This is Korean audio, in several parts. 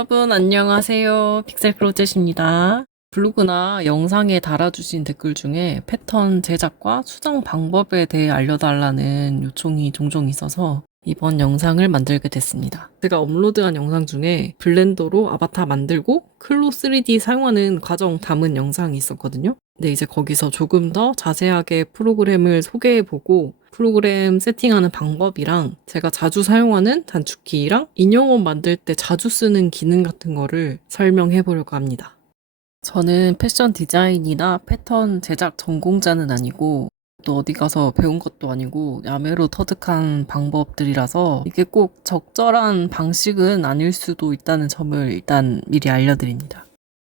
여러분 안녕하세요. 픽셀 클로젯입니다. 블로그나 영상에 달아주신 댓글 중에 패턴 제작과 수정 방법에 대해 알려달라는 요청이 종종 있어서 이번 영상을 만들게 됐습니다. 제가 업로드한 영상 중에 블렌더로 아바타 만들고 클로 3D 사용하는 과정 담은 영상이 있었거든요. 근데 이제 거기서 조금 더 자세하게 프로그램을 소개해보고 프로그램 세팅하는 방법이랑 제가 자주 사용하는 단축키랑 인형옷 만들 때 자주 쓰는 기능 같은 거를 설명해 보려고 합니다. 저는 패션 디자인이나 패턴 제작 전공자는 아니고 또 어디 가서 배운 것도 아니고 야매로 터득한 방법들이라서 이게 꼭 적절한 방식은 아닐 수도 있다는 점을 일단 미리 알려드립니다.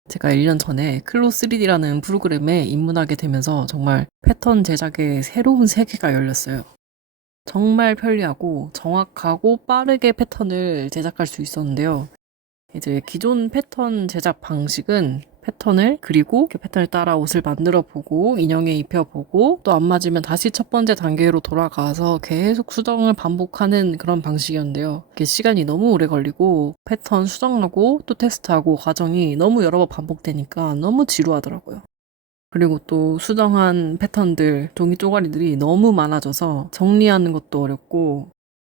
제가 1년 전에 클로3D라는 프로그램에 입문하게 되면서 정말 패턴 제작의 새로운 세계가 열렸어요. 정말 편리하고 정확하고 빠르게 패턴을 제작할 수 있었는데요. 이제 기존 패턴 제작 방식은 패턴을 그리고 그 패턴을 따라 옷을 만들어 보고 인형에 입혀 보고 또 안 맞으면 다시 첫 번째 단계로 돌아가서 계속 수정을 반복하는 그런 방식이었는데요. 이게 시간이 너무 오래 걸리고 패턴 수정하고 또 테스트하고 과정이 너무 여러 번 반복되니까 너무 지루하더라고요. 그리고 또 수정한 패턴들, 종이 쪼가리들이 너무 많아져서 정리하는 것도 어렵고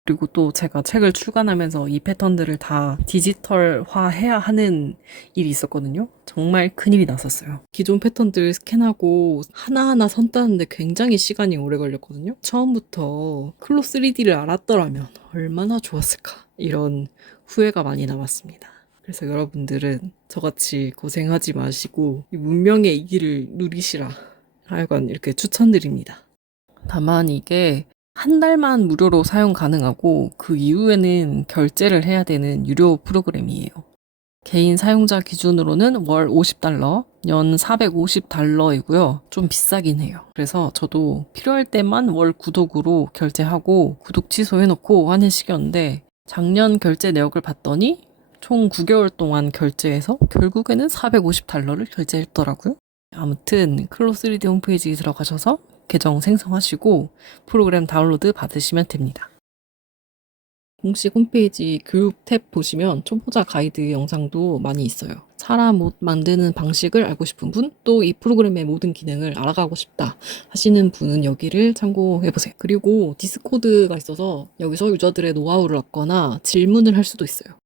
그리고 또 제가 책을 출간하면서 이 패턴들을 다 디지털화 해야 하는 일이 있었거든요. 정말 큰일이 났었어요. 기존 패턴들 스캔하고 하나하나 선 따는데 굉장히 시간이 오래 걸렸거든요. 처음부터 클로 3D를 알았더라면 얼마나 좋았을까. 이런 후회가 많이 남았습니다. 그래서 여러분들은 저같이 고생하지 마시고 이 문명의 이기를 누리시라. 하여간 이렇게 추천드립니다. 다만 이게 한 달만 무료로 사용 가능하고 그 이후에는 결제를 해야 되는 유료 프로그램이에요. 개인 사용자 기준으로는 월 50달러, 연 450달러이고요. 좀 비싸긴 해요. 그래서 저도 필요할 때만 월 구독으로 결제하고 구독 취소해놓고 하는 식이었는데 작년 결제 내역을 봤더니 총 9개월 동안 결제해서 결국에는 450달러를 결제했더라고요. 아무튼 클로3D 홈페이지 들어가셔서 계정 생성하시고 프로그램 다운로드 받으시면 됩니다. 공식 홈페이지 교육 탭 보시면 초보자 가이드 영상도 많이 있어요. 사람 옷 만드는 방식을 알고 싶은 분, 또 이 프로그램의 모든 기능을 알아가고 싶다 하시는 분은 여기를 참고해보세요. 그리고 디스코드가 있어서 여기서 유저들의 노하우를 얻거나 질문을 할 수도 있어요.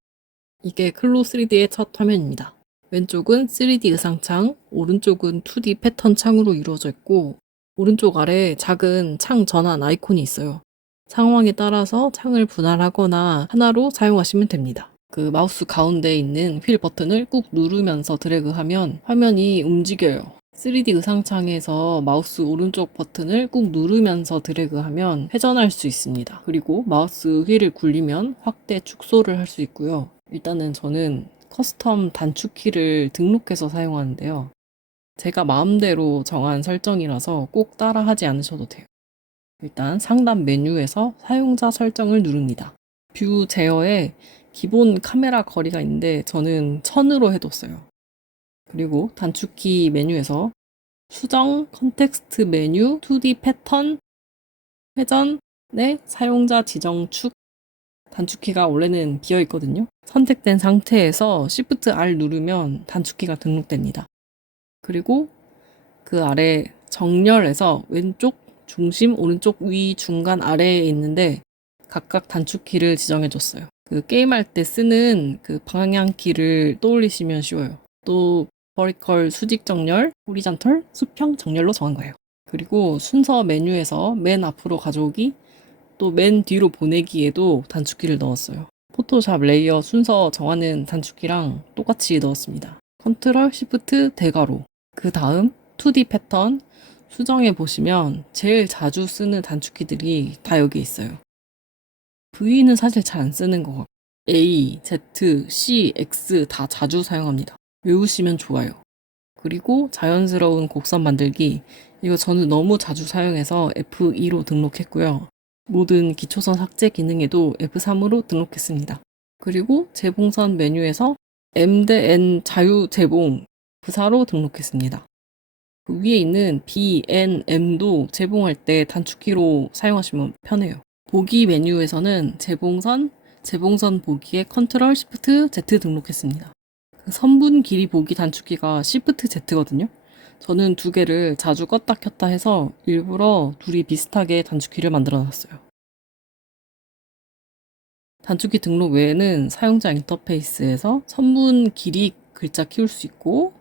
이게 클로3D의 첫 화면입니다. 왼쪽은 3D 의상창, 오른쪽은 2D 패턴 창으로 이루어져 있고 오른쪽 아래에 작은 창 전환 아이콘이 있어요. 상황에 따라서 창을 분할하거나 하나로 사용하시면 됩니다. 그 마우스 가운데에 있는 휠 버튼을 꾹 누르면서 드래그하면 화면이 움직여요. 3D 의상창에서 마우스 오른쪽 버튼을 꾹 누르면서 드래그하면 회전할 수 있습니다. 그리고 마우스 휠을 굴리면 확대, 축소를 할 수 있고요. 일단은 저는 커스텀 단축키를 등록해서 사용하는데요. 제가 마음대로 정한 설정이라서 꼭 따라하지 않으셔도 돼요. 일단 상단 메뉴에서 사용자 설정을 누릅니다. 뷰 제어에 기본 카메라 거리가 있는데 저는 1000으로 해뒀어요. 그리고 단축키 메뉴에서 수정, 컨텍스트 메뉴, 2D 패턴, 회전의 사용자 지정 축 단축키가 원래는 비어 있거든요. 선택된 상태에서 Shift R 누르면 단축키가 등록됩니다. 그리고 그 아래 정렬에서 왼쪽, 중심, 오른쪽, 위, 중간, 아래에 있는데 각각 단축키를 지정해줬어요. 그 게임할 때 쓰는 그 방향키를 떠올리시면 쉬워요. 또 버티컬 수직 정렬, 호리잔털, 수평 정렬로 정한 거예요. 그리고 순서 메뉴에서 맨 앞으로 가져오기, 또 맨 뒤로 보내기에도 단축키를 넣었어요. 포토샵 레이어 순서 정하는 단축키랑 똑같이 넣었습니다. 컨트롤, 시프트, 대괄호. 그 다음 2D 패턴 수정해 보시면 제일 자주 쓰는 단축키들이 다 여기 있어요. V는 사실 잘 안 쓰는 것 같고 A, Z, C, X 다 자주 사용합니다. 외우시면 좋아요. 그리고 자연스러운 곡선 만들기 이거 저는 너무 자주 사용해서 F2로 등록했고요. 모든 기초선 삭제 기능에도 F3으로 등록했습니다. 그리고 재봉선 메뉴에서 M 대 N 자유 재봉 F4로 등록했습니다. 그 위에 있는 B, N, M도 재봉할 때 단축키로 사용하시면 편해요. 보기 메뉴에서는 재봉선, 재봉선 보기에 컨트롤 Shift Z 등록했습니다. 그 선분 길이 보기 단축키가 Shift Z거든요. 저는 두 개를 자주 껐다 켰다 해서 일부러 둘이 비슷하게 단축키를 만들어 놨어요. 단축키 등록 외에는 사용자 인터페이스에서 선분 길이 글자 키울 수 있고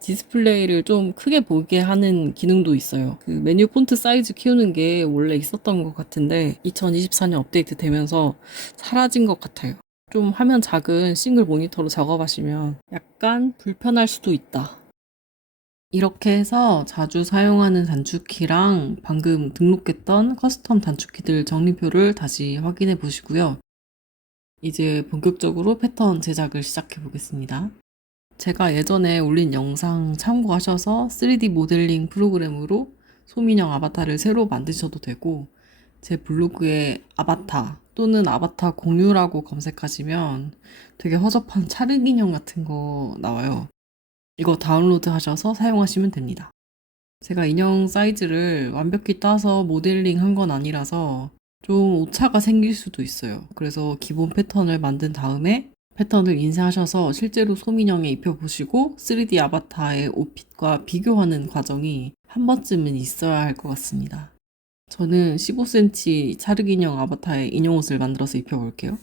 디스플레이를 좀 크게 보게 하는 기능도 있어요. 그 메뉴 폰트 사이즈 키우는 게 원래 있었던 것 같은데 2024년 업데이트 되면서 사라진 것 같아요. 좀 화면 작은 싱글 모니터로 작업하시면 약간 불편할 수도 있다. 이렇게 해서 자주 사용하는 단축키랑 방금 등록했던 커스텀 단축키들 정리표를 다시 확인해 보시고요. 이제 본격적으로 패턴 제작을 시작해 보겠습니다. 제가 예전에 올린 영상 참고하셔서 3D 모델링 프로그램으로 소민형 아바타를 새로 만드셔도 되고 제 블로그에 아바타 또는 아바타 공유라고 검색하시면 되게 허접한 찰흙 인형 같은 거 나와요. 이거 다운로드 하셔서 사용하시면 됩니다. 제가 인형 사이즈를 완벽히 따서 모델링 한 건 아니라서 좀 오차가 생길 수도 있어요. 그래서 기본 패턴을 만든 다음에 패턴을 인쇄하셔서 실제로 소민형에 입혀보시고 3D 아바타의 옷핏과 비교하는 과정이 한 번쯤은 있어야 할 것 같습니다. 저는 15cm 찰흙 인형 아바타의 인형 옷을 만들어서 입혀볼게요.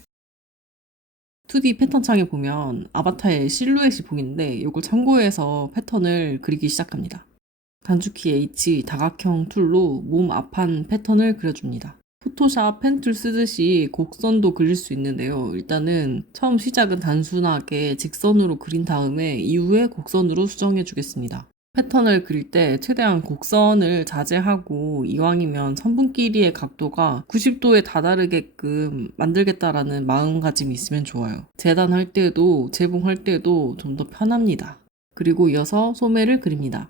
2D 패턴 창에 보면 아바타의 실루엣이 보이는데 이걸 참고해서 패턴을 그리기 시작합니다. 단축키 H 다각형 툴로 몸 앞판 패턴을 그려줍니다. 포토샵 펜툴 쓰듯이 곡선도 그릴 수 있는데요. 일단은 처음 시작은 단순하게 직선으로 그린 다음에 이후에 곡선으로 수정해 주겠습니다. 패턴을 그릴 때 최대한 곡선을 자제하고 이왕이면 선분 길이의 각도가 90도에 다다르게끔 만들겠다라는 마음가짐이 있으면 좋아요. 재단할 때도 재봉할 때도 좀 더 편합니다. 그리고 이어서 소매를 그립니다.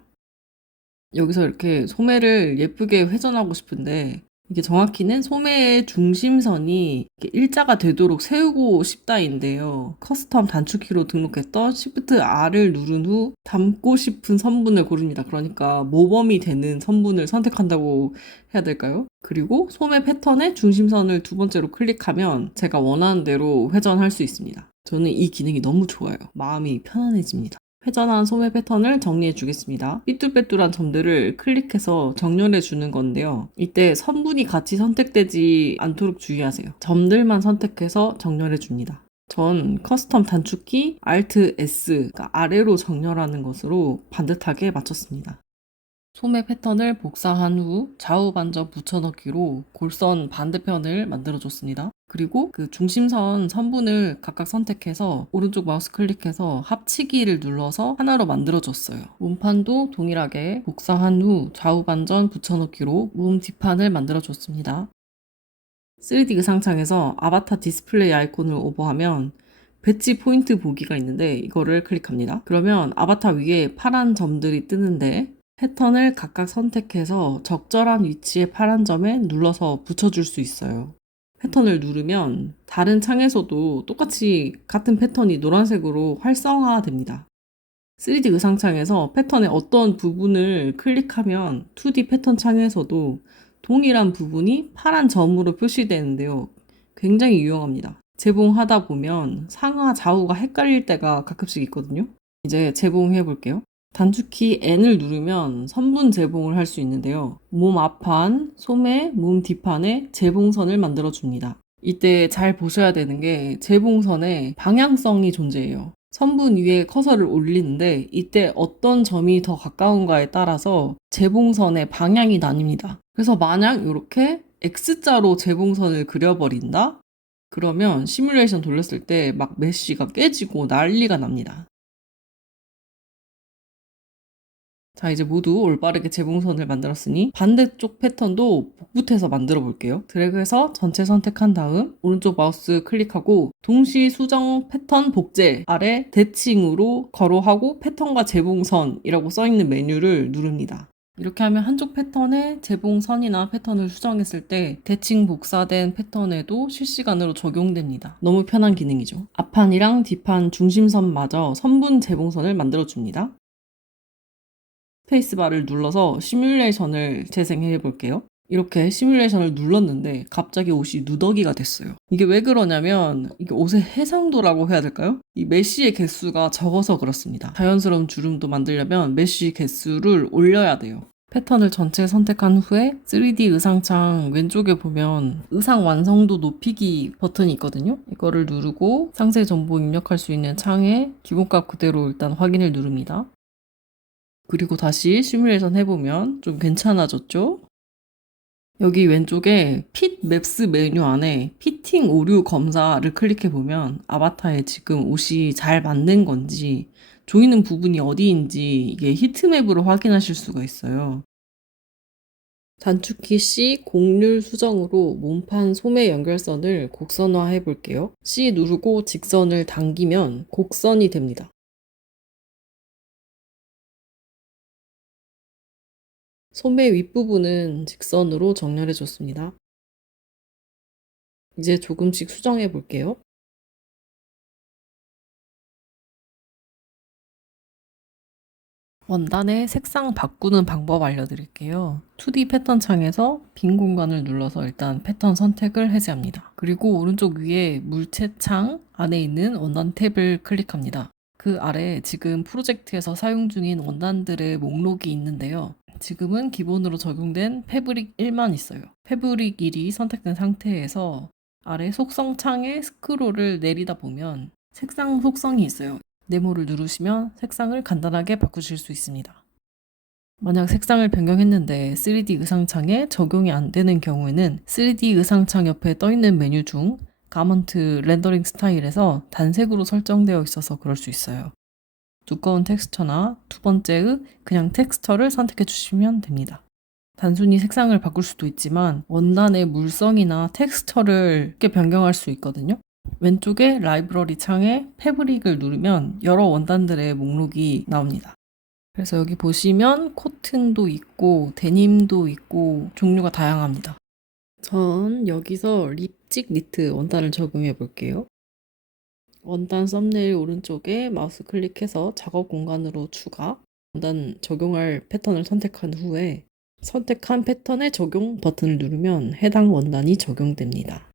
여기서 이렇게 소매를 예쁘게 회전하고 싶은데 이게 정확히는 소매의 중심선이 일자가 되도록 세우고 싶다인데요. 커스텀 단축키로 등록했던 Shift R을 누른 후 담고 싶은 선분을 고릅니다. 그러니까 모범이 되는 선분을 선택한다고 해야 될까요? 그리고 소매 패턴의 중심선을 두 번째로 클릭하면 제가 원하는 대로 회전할 수 있습니다. 저는 이 기능이 너무 좋아요. 마음이 편안해집니다. 회전한 소매 패턴을 정리해 주겠습니다. 삐뚤빼뚤한 점들을 클릭해서 정렬해 주는 건데요. 이때 선분이 같이 선택되지 않도록 주의하세요. 점들만 선택해서 정렬해 줍니다. 전 커스텀 단축키 Alt S, 그러니까 아래로 정렬하는 것으로 반듯하게 맞췄습니다. 소매 패턴을 복사한 후 좌우 반전 붙여넣기로 골선 반대편을 만들어줬습니다. 그리고 그 중심선 선분을 각각 선택해서 오른쪽 마우스 클릭해서 합치기를 눌러서 하나로 만들어줬어요. 몸판도 동일하게 복사한 후 좌우 반전 붙여넣기로 몸 뒷판을 만들어줬습니다. 3D 의상창에서 아바타 디스플레이 아이콘을 오버하면 배치 포인트 보기가 있는데 이거를 클릭합니다. 그러면 아바타 위에 파란 점들이 뜨는데 패턴을 각각 선택해서 적절한 위치의 파란 점에 눌러서 붙여줄 수 있어요. 패턴을 누르면 다른 창에서도 똑같이 같은 패턴이 노란색으로 활성화됩니다. 3D 의상창에서 패턴의 어떤 부분을 클릭하면 2D 패턴 창에서도 동일한 부분이 파란 점으로 표시되는데요. 굉장히 유용합니다. 재봉하다 보면 상하 좌우가 헷갈릴 때가 가끔씩 있거든요. 이제 재봉해 볼게요. 단축키 N을 누르면 선분 재봉을 할 수 있는데요. 몸 앞판, 소매, 몸 뒷판에 재봉선을 만들어줍니다. 이때 잘 보셔야 되는 게 재봉선에 방향성이 존재해요. 선분 위에 커서를 올리는데 이때 어떤 점이 더 가까운가에 따라서 재봉선의 방향이 나뉩니다. 그래서 만약 이렇게 X자로 재봉선을 그려버린다? 그러면 시뮬레이션 돌렸을 때 막 메쉬가 깨지고 난리가 납니다. 자, 이제 모두 올바르게 재봉선을 만들었으니 반대쪽 패턴도 복붙해서 만들어 볼게요. 드래그해서 전체 선택한 다음 오른쪽 마우스 클릭하고 동시 수정 패턴 복제 아래 대칭으로 괄호하고 패턴과 재봉선이라고 써있는 메뉴를 누릅니다. 이렇게 하면 한쪽 패턴에 재봉선이나 패턴을 수정했을 때 대칭 복사된 패턴에도 실시간으로 적용됩니다. 너무 편한 기능이죠. 앞판이랑 뒷판 중심선마저 선분 재봉선을 만들어줍니다. 스페이스바를 눌러서 시뮬레이션을 재생해 볼게요. 이렇게 시뮬레이션을 눌렀는데 갑자기 옷이 누더기가 됐어요. 이게 왜 그러냐면 이게 옷의 해상도라고 해야 될까요? 이 메쉬의 개수가 적어서 그렇습니다. 자연스러운 주름도 만들려면 메쉬 개수를 올려야 돼요. 패턴을 전체 선택한 후에 3D 의상창 왼쪽에 보면 의상 완성도 높이기 버튼이 있거든요. 이거를 누르고 상세 정보 입력할 수 있는 창에 기본값 그대로 일단 확인을 누릅니다. 그리고 다시 시뮬레이션 해보면 좀 괜찮아졌죠? 여기 왼쪽에 핏 맵스 메뉴 안에 피팅 오류 검사를 클릭해보면 아바타에 지금 옷이 잘 맞는 건지 조이는 부분이 어디인지 이게 히트맵으로 확인하실 수가 있어요. 단축키 C 곡률 수정으로 몸판 소매 연결선을 곡선화 해볼게요. C 누르고 직선을 당기면 곡선이 됩니다. 소매 윗부분은 직선으로 정렬해줬습니다. 이제 조금씩 수정해 볼게요. 원단의 색상 바꾸는 방법 알려드릴게요. 2D 패턴 창에서 빈 공간을 눌러서 일단 패턴 선택을 해제합니다. 그리고 오른쪽 위에 물체 창 안에 있는 원단 탭을 클릭합니다. 그 아래 지금 프로젝트에서 사용 중인 원단들의 목록이 있는데요. 지금은 기본으로 적용된 패브릭 1만 있어요. 패브릭 1이 선택된 상태에서 아래 속성 창에 스크롤을 내리다 보면 색상 속성이 있어요. 네모를 누르시면 색상을 간단하게 바꾸실 수 있습니다. 만약 색상을 변경했는데 3D 의상창에 적용이 안 되는 경우에는 3D 의상창 옆에 떠있는 메뉴 중 가먼트 렌더링 스타일에서 단색으로 설정되어 있어서 그럴 수 있어요. 두꺼운 텍스처나 두 번째의 그냥 텍스처를 선택해 주시면 됩니다. 단순히 색상을 바꿀 수도 있지만 원단의 물성이나 텍스처를 쉽게 변경할 수 있거든요. 왼쪽에 라이브러리 창에 패브릭을 누르면 여러 원단들의 목록이 나옵니다. 그래서 여기 보시면 코튼도 있고 데님도 있고 종류가 다양합니다. 전 여기서 립직 니트 원단을 적용해 볼게요. 원단 썸네일 오른쪽에 마우스 클릭해서 작업 공간으로 추가, 원단 적용할 패턴을 선택한 후에 선택한 패턴의 적용 버튼을 누르면 해당 원단이 적용됩니다.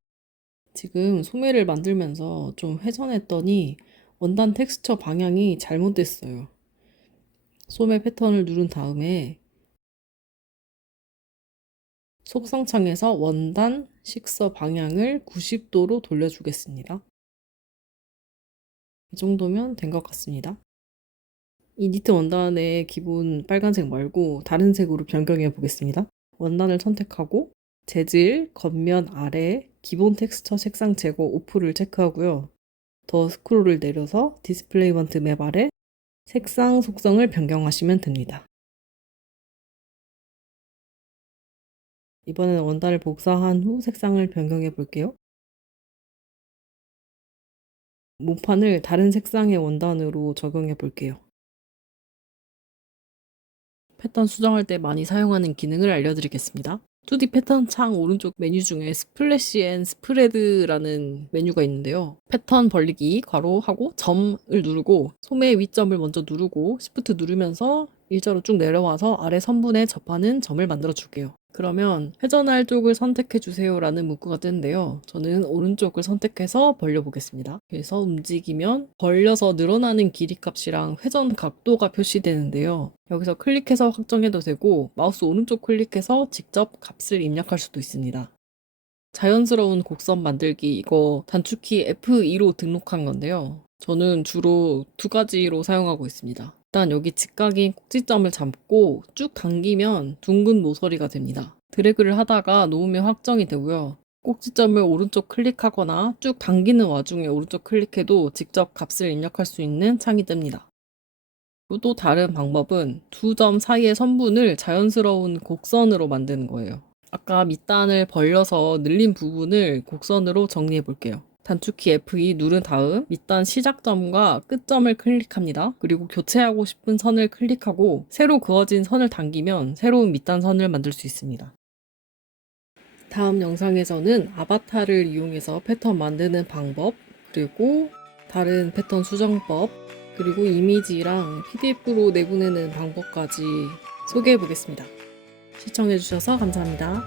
지금 소매를 만들면서 좀 회전했더니 원단 텍스처 방향이 잘못됐어요. 소매 패턴을 누른 다음에 속성창에서 원단 식서 방향을 90도로 돌려주겠습니다. 이 정도면 된 것 같습니다. 이 니트 원단의 기본 빨간색 말고 다른 색으로 변경해 보겠습니다. 원단을 선택하고 재질, 겉면 아래 기본 텍스처 색상 제거 오프를 체크하고요. 더 스크롤을 내려서 디스플레이 번트 맵 아래 색상 속성을 변경하시면 됩니다. 이번에는 원단을 복사한 후 색상을 변경해 볼게요. 몸판을 다른 색상의 원단으로 적용해 볼게요. 패턴 수정할 때 많이 사용하는 기능을 알려드리겠습니다. 2D 패턴 창 오른쪽 메뉴 중에 스플래시 앤 스프레드라는 메뉴가 있는데요. 패턴 벌리기 괄호하고 점을 누르고 소매 위점을 먼저 누르고 시프트 누르면서 일자로 쭉 내려와서 아래 선분에 접하는 점을 만들어 줄게요. 그러면 회전할 쪽을 선택해 주세요 라는 문구가 뜨는데요. 저는 오른쪽을 선택해서 벌려보겠습니다. 그래서 움직이면 벌려서 늘어나는 길이 값이랑 회전 각도가 표시되는데요. 여기서 클릭해서 확정해도 되고 마우스 오른쪽 클릭해서 직접 값을 입력할 수도 있습니다. 자연스러운 곡선 만들기 이거 단축키 F2로 등록한 건데요. 저는 주로 두 가지로 사용하고 있습니다. 일단 여기 직각인 꼭지점을 잡고 쭉 당기면 둥근 모서리가 됩니다. 드래그를 하다가 놓으면 확정이 되고요. 꼭지점을 오른쪽 클릭하거나 쭉 당기는 와중에 오른쪽 클릭해도 직접 값을 입력할 수 있는 창이 뜹니다. 그리고 또 다른 방법은 두 점 사이의 선분을 자연스러운 곡선으로 만드는 거예요. 아까 밑단을 벌려서 늘린 부분을 곡선으로 정리해 볼게요. 단축키 F2 누른 다음 밑단 시작점과 끝점을 클릭합니다. 그리고 교체하고 싶은 선을 클릭하고 새로 그어진 선을 당기면 새로운 밑단 선을 만들 수 있습니다. 다음 영상에서는 아바타를 이용해서 패턴 만드는 방법, 그리고 다른 패턴 수정법, 그리고 이미지랑 PDF로 내보내는 방법까지 소개해 보겠습니다. 시청해주셔서 감사합니다.